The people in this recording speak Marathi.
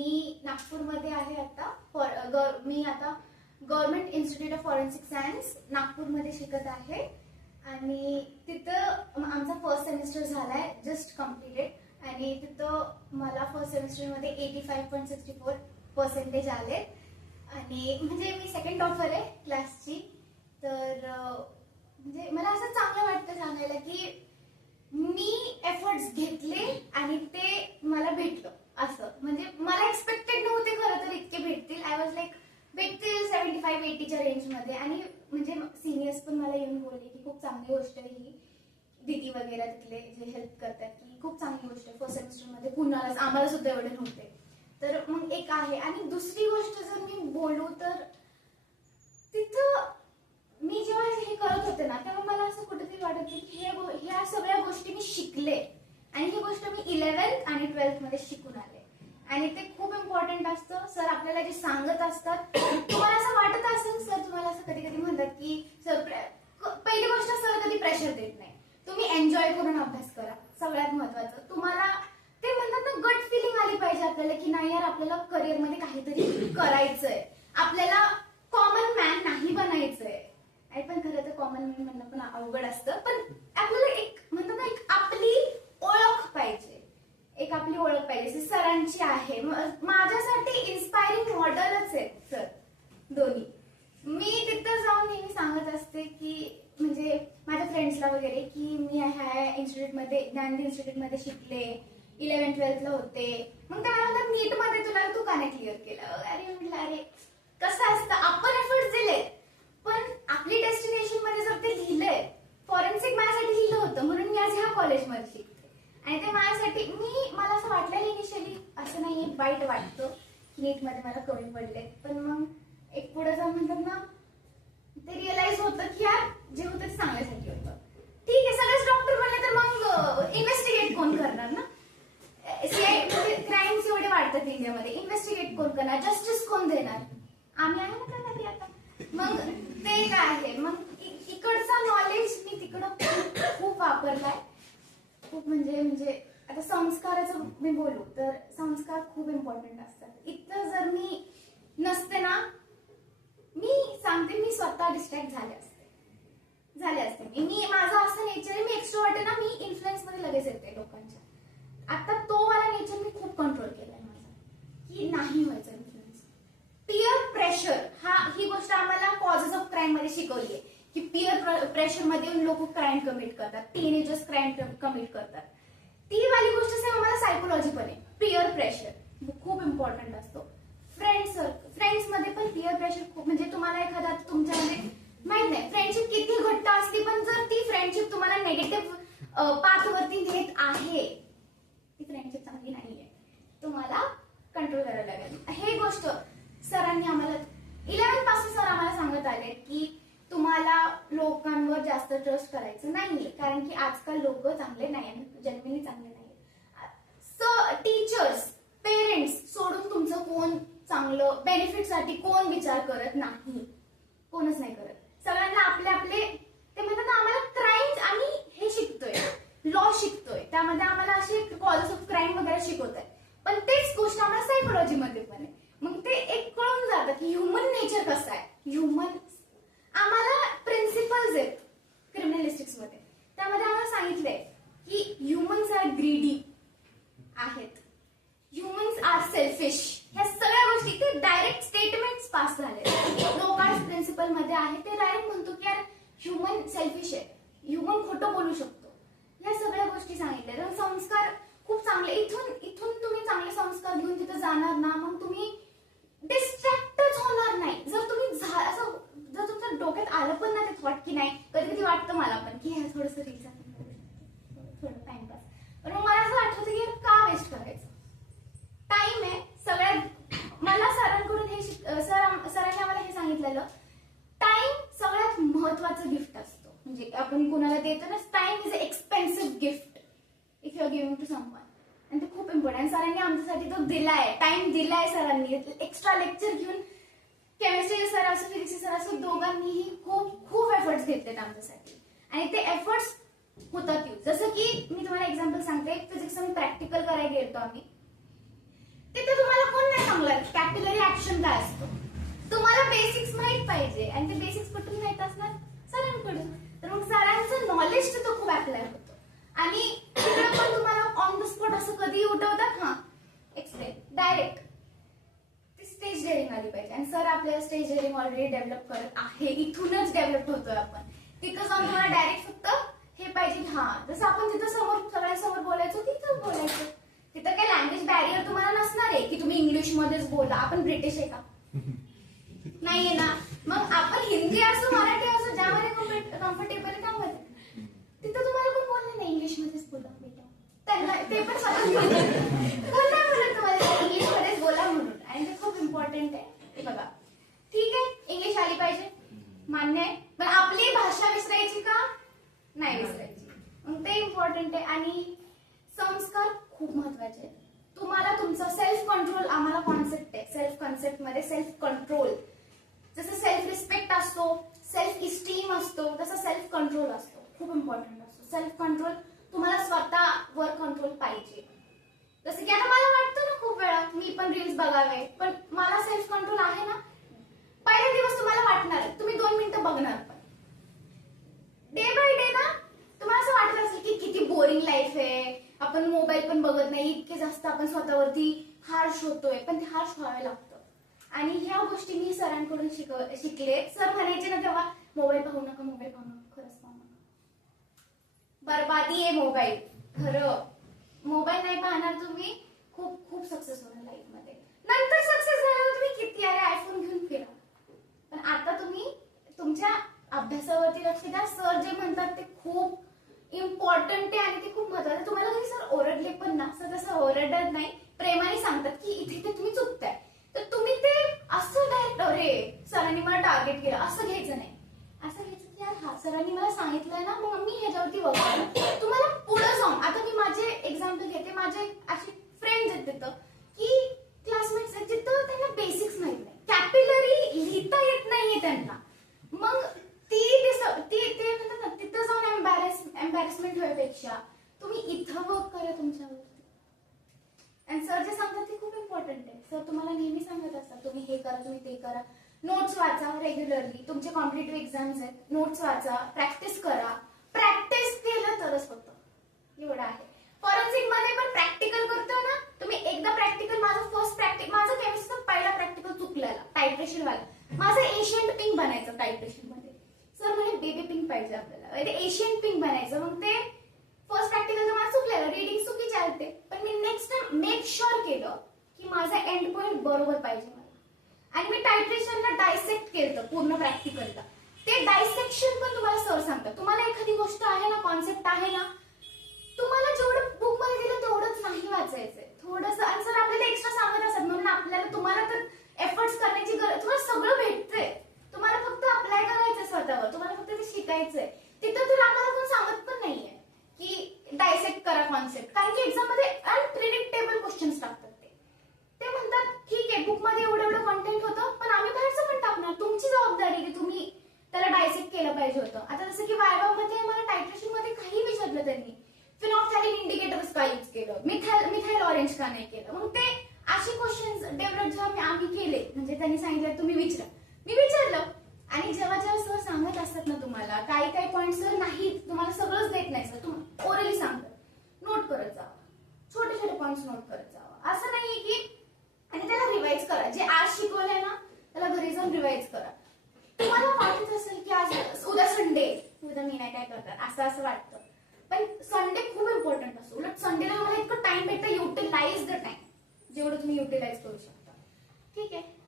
मी नागपूरमध्ये आहे आता. मी आता government institute of forensic science नागपूरमध्ये शिकत आहे आणि तिथं आमचा फर्स्ट सेमिस्टर झालाय, जस्ट कम्प्लिटेड. आणि तिथं मला फर्स्ट सेमिस्टरमध्ये 85.64% आले आणि म्हणजे मी सेकंड टॉपर आहे क्लासची. तर म्हणजे मला असं चांगलं वाटतं सांगायला की मी एफर्ट्स घेतले आणि ते मला भेटलं. असं म्हणजे मला एक्सपेक्टेड नव्हते खरं तर इतके भेटतील. आय वॉज लाईक भेटतील 75-80च्या रेंजमध्ये. आणि म्हणजे सिनियर्स पण मला येऊन बोलले की खूप चांगली गोष्ट आहे ही, दीदी वगैरे तिथले जे हेल्प करतात की खूप चांगली गोष्ट आहे. फर्स्ट सेमिस्टरमध्ये कुणालाच आम्हाला सुद्धा एवढे नव्हते. तर मग एक आहे. आणि दुसरी गोष्ट जर मी बोलू तर तिथं मी जेव्हा हे करत होते ना तेव्हा मला असं कुठेतरी वाटत की ह्या सगळ्या गोष्टी मी शिकले आणि ही गोष्ट मी 11th आणि 12th मध्ये शिकून आले. आणि ते खूप इम्पॉर्टंट असतं. सर आपल्याला जे सांगत असतात, तुम्हाला असं वाटत असेल सर तुम्हाला असं कधी कधी म्हणतात की सर, पहिली गोष्ट सर कधी प्रेशर देत नाही. तुम्ही एन्जॉय करून अभ्यास करा. सगळ्यात महत्वाचं तुम्हाला ते म्हणतात ना, गट फिलिंग आली पाहिजे आपल्याला की नाही यार आपल्याला करिअरमध्ये काहीतरी करायचंय, आपल्याला कॉमन मॅन नाही बनायचंय. आणि पण खरं तर कॉमन मॅन म्हणणं पण अवघड असतं, पण आपल्याला एक म्हणतात ना एक आपली ओळख पाहिजे, एक आपली ओळख पाहिजे. सरांची आहे माझ्यासाठी इन्स्पायरिंग मॉडेलच आहेत सर दोन्ही. मी तिथं जाऊन नेहमी सांगत असते की म्हणजे माझ्या फ्रेंड्सला वगैरे की मी ह्या इन्स्टिट्यूटमध्ये ज्ञानदी इन्स्टिट्यूटमध्ये शिकले, 11th-12th ला होते. मग ते मला म्हणतात नीट मध्ये तुला तू का नाही क्लिअर केलं. अरे म्हटलं अरे कसं असतं, आपण एफर्ट्स दिले पण आपली डेस्टिनेशन मध्ये जर ते लिहिलंय, फॉरेन्सिक माझ्यासाठी लिहिलं होतं म्हणून मी आज ह्या कॉलेजमध्ये शिकते. आणि ते माझ्यासाठी मला असं वाटलेलं इनिशियली असं नाही वाईट वाटतं की नीट मध्ये मला कमी पडले, पण मग एक पुढे जाऊन म्हणतात ना ते रिअलाइज होतं की यार जे होतं ते चांगल्यासाठी होतं. ठीक आहे, सगळेच डॉक्टर बनले तर मग इन्व्हेस्टिगेट कोण करणार ना. क्राईम्स एवढे वाढतात इंडियामध्ये, इन्व्हेस्टिगेट कोण करणार, जस्टिस कोण देणार. आम्ही आहे ना करणारी आता. मग ते काय आहे, मग इकडचा नॉलेज मी तिकडं खूप वापरलाय. खूप म्हणजे आता संस्काराचं मी बोलू तर संस्कार खूप इम्पॉर्टंट असतात. इथं जर मी नसते ना, मी सांगते मी स्वतः डिस्ट्रॅक्ट झाले असते. मी माझं असं नेचर आहे, मी एक्स्ट्रोवर्ट आहे ना, मी इन्फ्लुएन्स मध्ये लगेच येते लोकांच्या. आता तो वाला नेचर मी खूप कंट्रोल केलाय माझा की नाही व्हायचं इन्फ्लुएन्स. पियर प्रेशर ही गोष्ट आम्हाला कॉजेस ऑफ क्राईम मध्ये शिकवली आहे की पियर प्रेशर मध्ये लोक क्राईम कमिट करतात, टीनेजर्स क्राईम कमिट करतात. ती वाली गोष्ट सेम आम्हाला सायकोलॉजी पण आहे. पियर प्रेशर खूप इम्पॉर्टंट असतो. फ्रेंड्स मध्ये पण पियर प्रेशर खूप, म्हणजे तुम्हाला एखादा तुमच्यामध्ये माहित नाही फ्रेंडशिप किती घट्ट असते, पण जर ती फ्रेंडशिप तुम्हाला नेगेटिव्ह पाथ वरती नेत आहे, ती फ्रेंडशिप चांगली नाहीये. तुम्हाला कंट्रोल करावं लागेल. हे गोष्ट सरांनी आम्हाला 11th पासून सर आम्हाला सांगत आले की तुम्हाला लोकांवर जास्त ट्रस्ट करायचं नाहीये, कारण की आजकाल लोक चांगले नाही, जन्मनी चांगले नाही. सो टीचर्स, पेरेंट्स सोडून तुमचं कोण चांगलं बेनिफिट साठी कोण विचार करत नाही, कोणच नाही करत. सगळ्यांना आपले आपले ते म्हणतात ना, आम्हाला क्राईम्स आम्ही हे शिकतोय, लॉ शिकतोय, त्यामध्ये आम्हाला असे कॉजेस ऑफ क्राईम वगैरे शिकवत आहे, पण तेच गोष्ट आम्हाला सायकोलॉजी मध्ये पण आहे. मग ते एक कळून जातं की ह्युमन नेचर कसं आहे. आम्हाला प्रिन्सिपल्स आहेत क्रिमिनलिस्टिक्स मध्ये, त्यामध्ये आम्हाला सांगितलंय की ह्युमन्स आर ग्रीडी आहेत, ह्युमन्स आर सेल्फिश. ह्या सगळ्या गोष्टी ते डायरेक्ट स्टेटमेंट्स पास झाले. लोकांस प्रिन्सिपल मध्ये आहे ते डायरेक्ट म्हणतो की यार ह्युमन सेल्फिश आहे, ह्युमन खोटं बोलू शकतो. ह्या सगळ्या गोष्टी सांगितल्या. तर संस्कार खूप चांगले. इथून तुम्ही चांगले संस्कार घेऊन तिथं जाणार ना, मग तुम्ही डिस्ट्रॅक्टच होणार नाही. जर तुम्ही असं जर तुमच्या डोक्यात आलं पण ना ते थॉट की नाही, कधी कधी वाटतं मला पण की हे थोडस रील्स थोडं टाइमपास, पण मग मला असं आठवतं की का वेस्ट करायचं. टाइम आहे सगळ्यात. मला सरांकडून हे सरांनी आम्हाला हे सांगितलेलं, टाइम सगळ्यात महत्वाचं गिफ्ट असतो. म्हणजे आपण कुणाला देतो ना, time is a expensive gift if you are giving to someone. आणि ते खूप इम्पॉर्टंट. सरांनी आमच्यासाठी तो दिलाय, टाइम दिलाय सरांनी. एक्स्ट्रा लेक्चर घेऊन केमिस्ट्री सर असो, फिजिक्स सर असो, दोघांनीही खूप एफर्ट्स घेतलेत आमच्यासाठी. आणि ते एफर्ट्स होतात. जसं की मी तुम्हाला एक्झाम्पल सांगते, फिजिक्स प्रॅक्टिकल करायला गेलो आम्ही, तिथे तुम्हाला कोण कॅप्शन काय असतो. तुम्हाला बेसिक्स माहित पाहिजे आणि ते बेसिक्स कुठून माहित असणार, सरांकडून. तर मग सरांचं नॉलेज तो खूप अप्लाय होतो. आणि तिकडे पण तुम्हाला ऑन द स्पॉट असं कधी उठवतात, हा एक्सप्लेन डायरेक्ट. ती स्टेज डेअरिंग आली पाहिजे. आणि सर आपल्याला स्टेज डेअरिंग ऑलरेडी डेव्हलप करत आहे, इथूनच डेव्हलप होतोय आपण. तिथं जाऊन तुम्हाला डायरेक्ट फक्त हे पाहिजे, हा जसं आपण तिथं समोर सगळ्यांसमोर बोलायचो तिथं बोलायचं. तिथं काही लँग्वेज बॅरियर तुम्हाला नसणार आहे की तुम्ही इंग्लिश मध्येच बोला. आपण ब्रिटिश आहे का, नाहीये ना. मग आपण हिंदी असो मराठी असो ज्यामध्ये कम्फर्टेबल आहे त्यामध्ये तिथं तुम्हाला कोण बोलणार नाही इंग्लिश मध्येच बोला बेटा. त्यांना ते पण स्वतः बोलणार म्हणून तुम्हाला इंग्लिश मध्येच बोला म्हणून. आणि ते खूप इम्पॉर्टंट आहे. ते बघा, ठीक आहे इंग्लिश आली पाहिजे मान्य आहे, पण आपली भाषा विसरायची का नाही विसरायची, मग ते इम्पॉर्टंट आहे. आणि संस्कार खूप महत्वाचे आहेत. तुम्हाला तुमचं सेल्फ कंट्रोल, आम्हाला कॉन्सेप्ट आहे सेल्फ कॉन्सेप्ट मध्ये सेल्फ कंट्रोल. जसं सेल्फ रिस्पेक्ट असतो, सेल्फ इस्टीम असतो, तसं सेल्फ कंट्रोल असतो. खूप इम्पॉर्टंट असतो सेल्फ कंट्रोल. तुम्हाला स्वतःवर कंट्रोल पाहिजे. जसं की आता मला वाटतं ना खूप वेळा मी पण रील्स बघावे, पण मला सेल्फ कंट्रोल आहे ना. पहिला दिवस तुम्हाला वाटणार, तुम्ही 2 मिनिटं बघणार, पण डे बाय डे ना तुम्हाला असं वाटत असेल की किती बोरिंग लाईफ आहे, आपण मोबाईल पण बघत नाही, इतके जास्त आपण स्वतःवरती हार्श होतोय. पण ते हार्श व्हावे लागतं. आणि ह्या गोष्टी मी सरांकडून शिकले. सर म्हणायचे ना तेव्हा, मोबाईल पाहू नका, मोबाईल पाहू नका, खरंच पाहू नका, बरबादी आहे मोबाईल. खरं मोबाईल नाही पाहणार तुम्ही, खूप खूप सक्सेस होणार लाईफ मध्ये. नंतर सक्सेस झाल्यावर तुम्ही किती अरे आयफोन घेऊन फिरा, पण आता तुम्ही तुमच्या अभ्यासावरती लक्ष द्या. सर जे म्हणतात ते खूप इम्पॉर्टंट आहे आणि ते खूप महत्वाचं. तुम्हाला कधी सर ओरडले पण ना, सर तसं ओरडत नाही, प्रेमाने सांगतात की इथे ते तुम्ही चुकताय. तर तुम्ही ते असं डायरेक्ट अरे सरांनी मला टार्गेट केलं असं घ्यायचं नाही. असं घ्यायचं की यार हा सरांनी मला सांगितलंय ना, मग मी ह्याच्यावरती बघतो. तुम्हाला पुढे जाऊन, आता मी माझे एक्झाम्पल घेते, माझे असे फ्रेंड्स आहेत तिथं की क्लासमेट्स आहेत जिथं त्यांना बेसिक्स माहित नाही, कॅपिलरी लिहिता येत नाहीये त्यांना. मग ते म्हणतात ना, तिथं जाऊन एम्बॅरेसमेंट होण्यापेक्षा तुम्ही इथं वर्क करा तुमच्यावरती. आणि सर जे सांगतात ते खूप इम्पॉर्टंट आहे. सर तुम्हाला नेहमी सांगत असतात तुम्ही हे करा, तुम्ही ते करा. नोट्स वाचा रेग्युलरली, तुमचे कॉम्पिटिटिव्ह एक्झाम्स आहेत, नोट्स वाचा, प्रॅक्टिस करा. प्रॅक्टिस केलं तरच होतं, एवढं आहे. फॉरेन्सिक मध्ये पण प्रॅक्टिकल करतो ना तुम्ही. एकदा प्रॅक्टिकल, माझं केमिस्ट्रीचा पहिला प्रॅक्टिकल चुकलेला टायट्रेशन वाला. माझं एशियंट पिंक बनायचं टायट्रेशन मध्ये. सर म्हणे बेबी पिंक पाहिजे आपल्याला, ते एशियन पिंक बनायचं. मग ते फर्स्ट प्रॅक्टिकल तर मला चुकलेलं, रीडिंग चुकीचे आलते. पण मी नेक्स्ट टाइम मेक शुअर केलं की माझा एंड पॉइंट बरोबर पाहिजे मला. आणि मी टायट्रेशनला डायसेक्ट केलं पूर्ण प्रॅक्टिकलला. ते डायसेक्शन पण तुम्हाला सर सांगतात. तुम्हाला एखादी गोष्ट आहे ना, कॉन्सेप्ट आहे ना, तुम्हाला जेवढं बुक मध्ये दिलं तेवढंच नाही वाचायचंय, थोडंसं. आणि सर आपल्याला एक्स्ट्रा सांगत असतात म्हणून आपल्याला तुम्हाला तर एफर्ट्स करण्याची गरज, तुम्हाला सगळं भेटतंय, तुम्हाला फक्त अप्लाय करायचंय स्वतःवर, तुम्हाला फक्त ते शिकायचंय. तिथं तर आपल्याला कोण सांगत पण नाहीये की डायसेक्ट करा कॉन्सेप्ट, कारण की एक्झाम मध्ये अनप्रिडिक्टेबल क्वेश्चन्स टाकतात. ते म्हणतात ठीक आहे बुक मध्ये एवढं एवढं कंटेंट होतं, पण आम्ही बाहेरचं पण टाकणार, तुमची जबाबदारी की तुम्ही त्याला डायसेक्ट केलं पाहिजे होतं. आता जसं की वायवा मध्ये मला टायट्रेशन मध्ये काही विचारलं त्यांनी, फिनॉल्फथॅलीन इंडिकेटर्स का यूज केलं, मिथाइल ऑरेंज का नाही केलं. मग ते असे क्वेश्चन्स डेव्हलप जेव्हा आम्ही केले, म्हणजे त्यांनी सांगितलं तुम्ही विचारा, मी विचारलं. आणि जेव्हा सर सांगत असतात ना तुम्हाला काही काही पॉईंट सर नाही तुम्हाला सगळंच देत नाही, सर तुम्हाला ओरली सांगतात, नोट करत जावा, छोटे छोटे पॉईंट्स नोट करत जावा. असं नाहीये की, आणि त्याला रिवाइज करा. जे आज शिकवलंय ना त्याला घरी जाऊन रिवाइज करा. तुम्हाला वाटत असेल की आज उद्या संडे, उद्या मी नाही काय करतात असं वाटतं, पण संडे खूप इम्पॉर्टंट असतो. उलट संडेला मला इतकं टाइम भेटतं, युटिलाइज द टाइम, जेवढं तुम्ही युटिलाइज करू शकता.